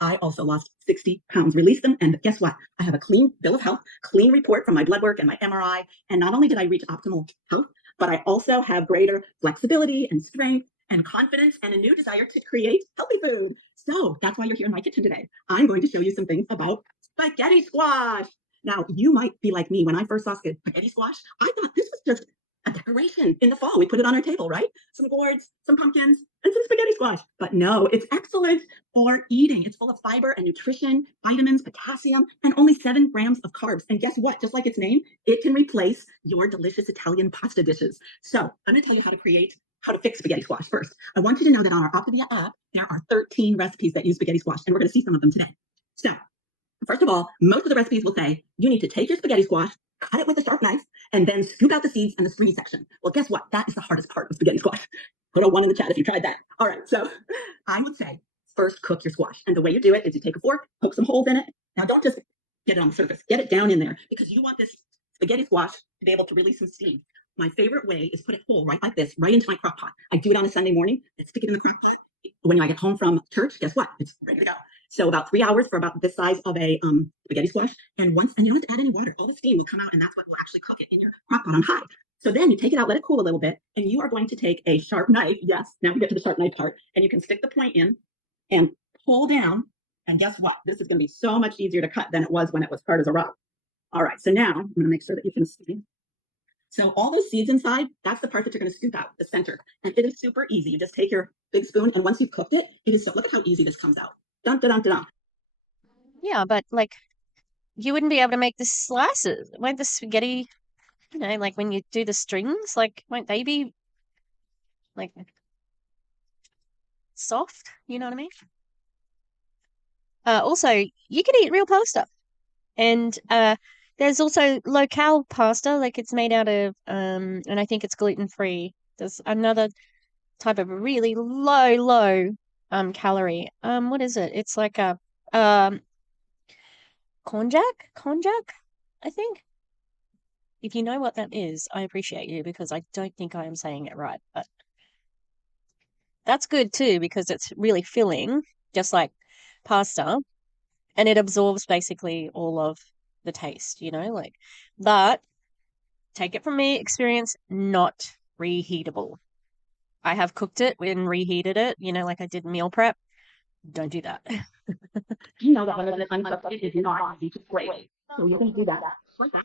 I also lost 60 pounds, released them. And guess what? I have a clean bill of health, clean report from my blood work and my MRI. And not only did I reach optimal health, but I also have greater flexibility and strength and confidence and a new desire to create healthy food. So that's why you're here in my kitchen today. I'm going to show you some things about spaghetti squash. Now, you might be like me. When I first saw spaghetti squash, I thought this was just a decoration in the fall. We put it on our table, right? Some gourds, some pumpkins, and some spaghetti squash. But no, it's excellent for eating. It's full of fiber and nutrition, vitamins, potassium, and only 7 grams of carbs. And guess what? Just like its name, it can replace your delicious Italian pasta dishes. So I'm going to tell you how to fix spaghetti squash first. I want you to know that on our Optavia app, there are 13 recipes that use spaghetti squash, and we're going to see some of them today. So first of all, most of the recipes will say you need to take your spaghetti squash, cut it with a sharp knife, and then scoop out the seeds and the stringy section. Well, guess what? That is the hardest part of spaghetti squash. Put a 1 in the chat if you tried that. All right, so I would say first cook your squash. And the way you do it is you take a fork, poke some holes in it. Now don't just get it on the surface, get it down in there because you want this spaghetti squash to be able to release some steam. My favorite way is put a hole right like this, right into my crock pot. I do it on a Sunday morning and stick it in the crock pot. When I get home from church, guess what? It's ready to go. So about 3 hours for about this size of a spaghetti squash. And you don't have to add any water. All the steam will come out and that's what will actually cook it in your crock pot on high. So then you take it out, let it cool a little bit, and you are going to take a sharp knife. Yes, now we get to the sharp knife part. And you can stick the point in and pull down And guess what? This is going to be so much easier to cut than it was when it was hard as a rock. All right, so now I'm going to make sure that you can see. So all those seeds inside, that's the part that you're going to scoop out, the center. And it is super easy. You just take your big spoon, and once you've cooked it, it is so, look at how easy this comes out. Dun, dun, dun, dun. Yeah, but like you wouldn't be able to make the slices. Won't the spaghetti, like when you do the strings, like won't they be like soft? You know what I mean? Also, you can eat real pasta, and there's also low-cal pasta, like it's made out of and I think it's gluten-free. There's another type of really low calorie. What is it? It's like a um konjac, I think. If you know what that is, I appreciate you because I don't think I am saying it right, but that's good too because it's really filling, just like pasta, and it absorbs basically all of the taste, like. But take it from me, experience not reheatable. I have cooked it and reheated it, like I did meal prep. Don't do that. You know that when it's uncooked, it is not easy to great. So you're going to do that. Like that.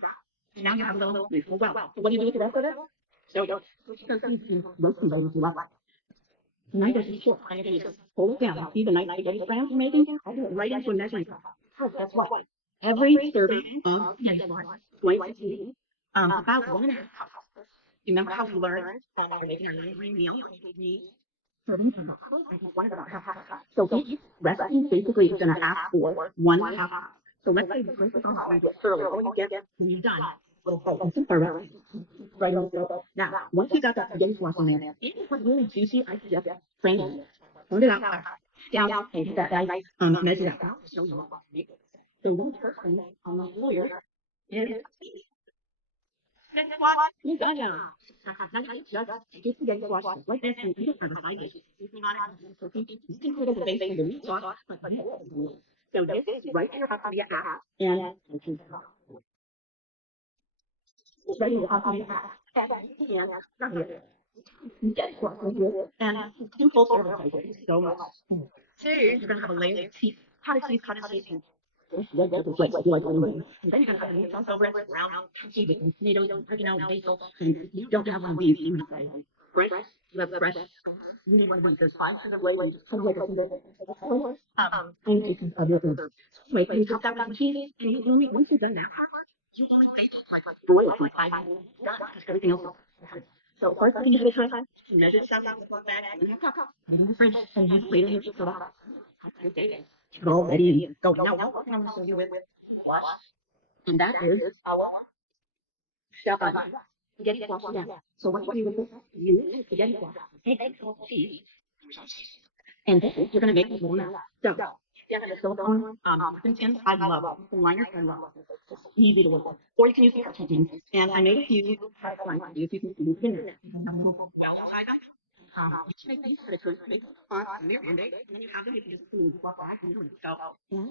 And now you have a little well. So what do you do with the rest of it? So you roast them if you love. And I just short. I'm going to just pull it down. See the nice spaghetti strands you're making? I do it right into a measuring cup. Because guess what? Every serving of spaghetti sauce is going to be about 1.5 cups. Remember how we learned when we were making our 9-grain meal? We serving of one about half cup. So each recipe basically is going to ask for 1.5 cup. So let's say the first is on we get thoroughly. All you get when you're done, little recipe right on the stove. Now, once you got that spaghetti sauce in there, if it was really juicy, I suggest straining it. Turn it out down and get that nice measured out. I'll show you what to make. So one person on the floor is what you got now. Now you just take your spaghetti sauce like this and eat it as a side dish. Anything on it, you can put it as a base for the meat sauce, but this is meat. So this is right in your Optavia app, and it's right in your Optavia app. And not here. Get it right here. And 2 full servings right here. So much. Two, you're gonna have a layer of cheese, cottage cheese, and red pepper flakes like you like onions. And then you're gonna have meat sauce over it, brown, crunchy with tomatoes, oregano, basil. And you don't have one of these. You have fresh. You have fresh. You need one of these. There's 500 flavors. Kind of like a and pieces of your food. Wait, you top that with some cheese, and you only once you've done that part, you only bake it like broil it for like 5 minutes. Done, because everything else is. So first, I can give it a try. Measure the stuff out with one bag, and half cup. Put it in the fridge, and use later in the box. Get it all ready and go. Now, one thing I'm going to show you with wash, and that is spaghetti squash again. So what you do with this? You use spaghetti squash, eggs, cheese, and this you're going to make this warm up. So, yeah, the silicone muffin tins, I love them. The liners, I love them. It's just easy to work with. Or you can use parchment tins. And I made a few lines for you, so you can see what's in there. Well inside them. You can make these for the first big on their end, and then you have them, you can just put them in the block bag and go. And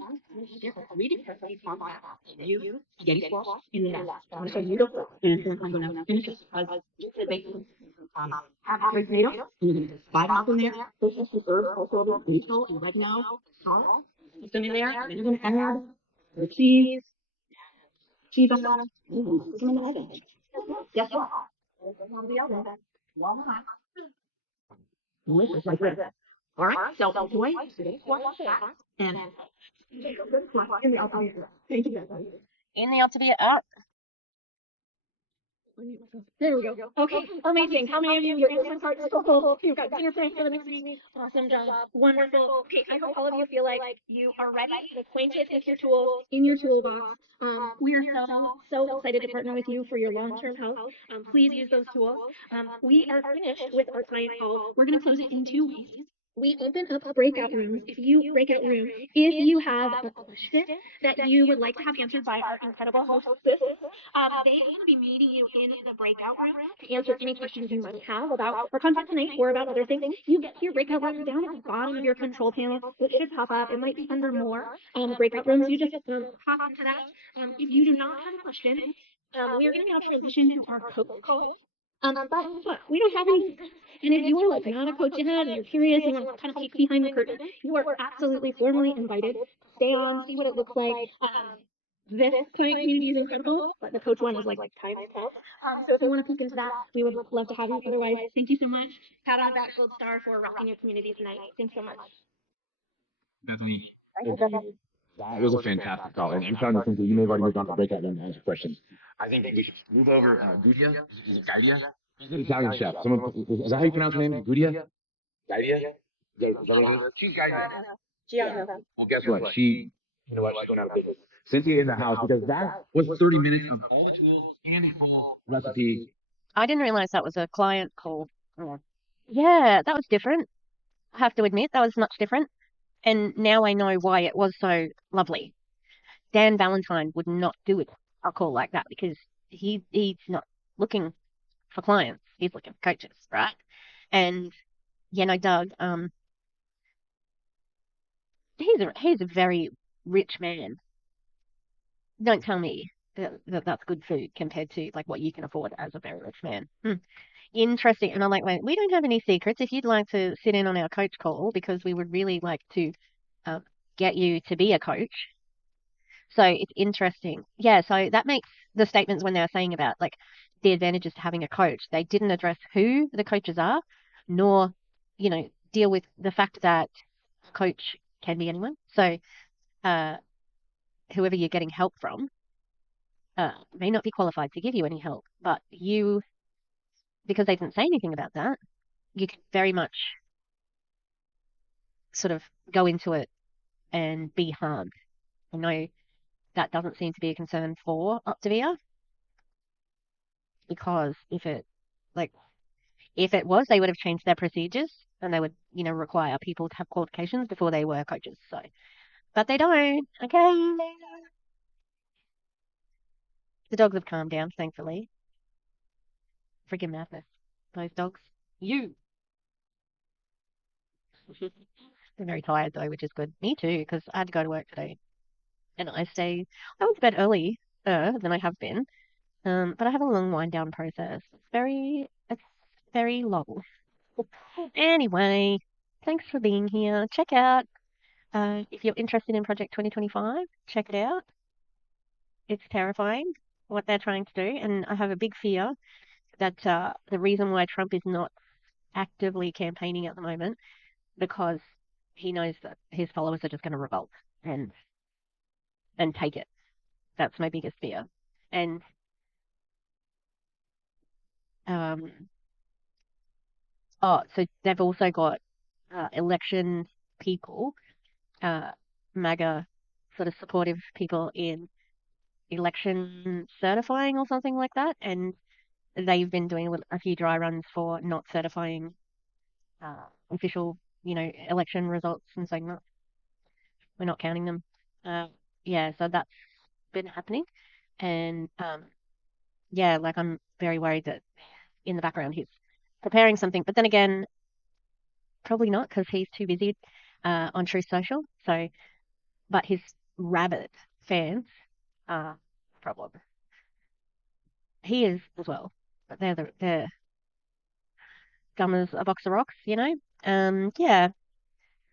reading recipes on that. You spaghetti squash in the nest. I'm going to show you the and then I'm going to finish this because you're going to make have every tomato, and you're going to just slide them up in there. There's just some herbs also over basil and oregano, salt. Put them in there, and then you're going to add the cheese on them, put them in the oven. Guess what? On the oven, one hot, delicious like this. All right, so enjoy today's squash and in the oven. Thank you guys. In the Optavia app. There we go. Okay, amazing. How many of you, your instant cart is so full? You've got dinner plans for the next week. Awesome job. Wonderful. Okay, I hope all of you feel like you are ready and acquainted with your tools in your toolbox. We are so excited to partner with you for your long-term health. Please use those tools. We are finished with our client call. We're going to close it in 2 weeks. We open up breakout rooms. If you have a question that you would like to have answered by our incredible hostesses, they are going to be meeting you in the breakout room to answer any questions you might have about our content tonight or about other things. You get to your breakout room down at the bottom of your control panel. It should pop up. It might be under more breakout rooms. You just hop into that. If you do not have a question, we are going to now transition to our code. But look, we don't have any. And if you are like not a coach yet and you're curious and you want to kind of peek behind the curtain, you are absolutely formally invited to stay on, see what it looks like. This client community is incredible, but the coach one is like times 10. So if you want to peek into that, we would love to have you. Otherwise, thank you so much. Pat on back, gold star for rocking your community tonight. Thanks so much. Definitely. Thanks, Stephanie. That was a fantastic call. And I'm trying to think that you may have already moved on to breakout and answer questions. I think we should move over Gudia. Is it Guidia? He's an Italian chef. Someone, is that how you pronounce her name? Gudia? Guidia? Is that what it is? She's Guidia. Yeah. Well, guess what? You know what? She's going out of business. Cynthia in the house, because that was 30 minutes of all the tools and a full recipe. I didn't realize that was a client call. Oh. Yeah, that was different. I have to admit, that was much different. And now I know why it was so lovely. Dan Valentine would not do a call like that because he's not looking for clients. He's looking for coaches, right? And Doug, he's a very rich man. Don't tell me that that's good food compared to like what you can afford as a very rich man. Interesting. And I'm like, wait, we don't have any secrets. If you'd like to sit in on our coach call, because we would really like to uh, get you to be a coach. So it's interesting. Yeah, so that makes the statements when they're saying about like the advantages to having a coach, they didn't address who the coaches are, nor, deal with the fact that a coach can be anyone. So uh, whoever you're getting help from may not be qualified to give you any help, but you, because they didn't say anything about that, you can very much sort of go into it and be harmed. I know that doesn't seem to be a concern for Optavia because if it was, they would have changed their procedures and they would, require people to have qualifications before they were coaches. So, but they don't. Okay. The dogs have calmed down, thankfully. Freaking madness. Those dogs. You. They're very tired though, which is good. Me too, because I had to go to work today. And I went to bed early than I have been. But I have a long wind down process. It's very long. Anyway, thanks for being here. Check out, if you're interested in Project 2025, check it out. It's terrifying what they're trying to do. And I have a big fear that the reason why Trump is not actively campaigning at the moment, because he knows that his followers are just going to revolt and take it. That's my biggest fear. And so they've also got election people, MAGA sort of supportive people in election certifying or something like that. And they've been doing a few dry runs for not certifying official, election results and saying that we're not counting them. Yeah, so that's been happening. And yeah, like I'm very worried that in the background he's preparing something. But then again, probably not because he's too busy on Truth Social. So, but his rabid fans are a problem. He is as well, but they're dumb as a box of rocks, Yeah,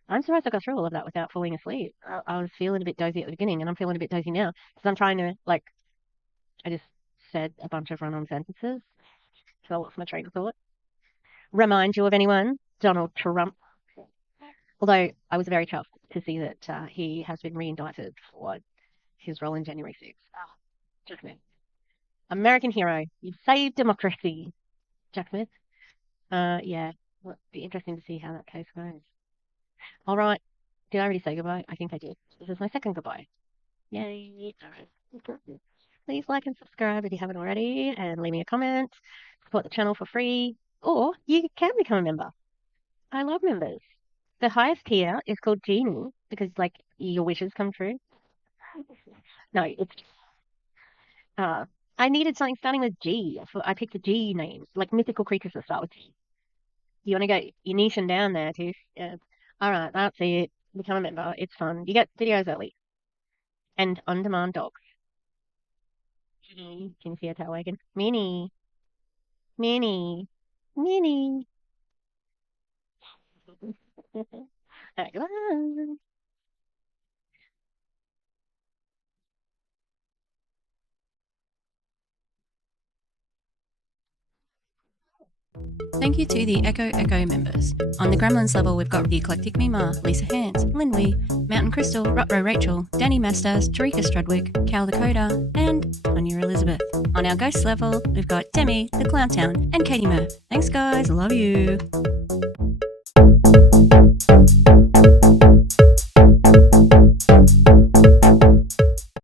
I'm surprised I got through all of that without falling asleep. I was feeling a bit dozy at the beginning, and I'm feeling a bit dozy now because I'm trying to I just said a bunch of run-on sentences, so I lost my train of thought. Remind you of anyone? Donald Trump. Although I was very chuffed to see that he has been re-indicted for his role in January 6th. Oh, Jack Smith. American hero. You've saved democracy, Jack Smith. Yeah, it'll be interesting to see how that case goes. All right. Did I already say goodbye? I think I did. This is my second goodbye. Yay. All right. Please like and subscribe if you haven't already, and leave me a comment. Support the channel for free, or you can become a member. I love members. The highest tier is called Genie because, your wishes come true. No, it's I needed something starting with G. So I picked a G name, like mythical creatures that start with G. You want to go, you're niching down there, Tiff. Yeah. All right, that's it. Become a member. It's fun. You get videos early and on-demand dogs. Can you see a tail wagging? Minnie. Minnie. Minnie. Alright, come on. Thank you to the Echo Echo members. On the Gremlins level, we've got the Eclectic Mima, Lisa Hands, Lynn Wee, Mountain Crystal, Rutro Rachel, Danny Mastas, Tarika Strudwick, Cal Dakota, and Tanya Elizabeth. On our Ghost level, we've got Demi, the Clown Town, and Katie Murph. Thanks guys, love you.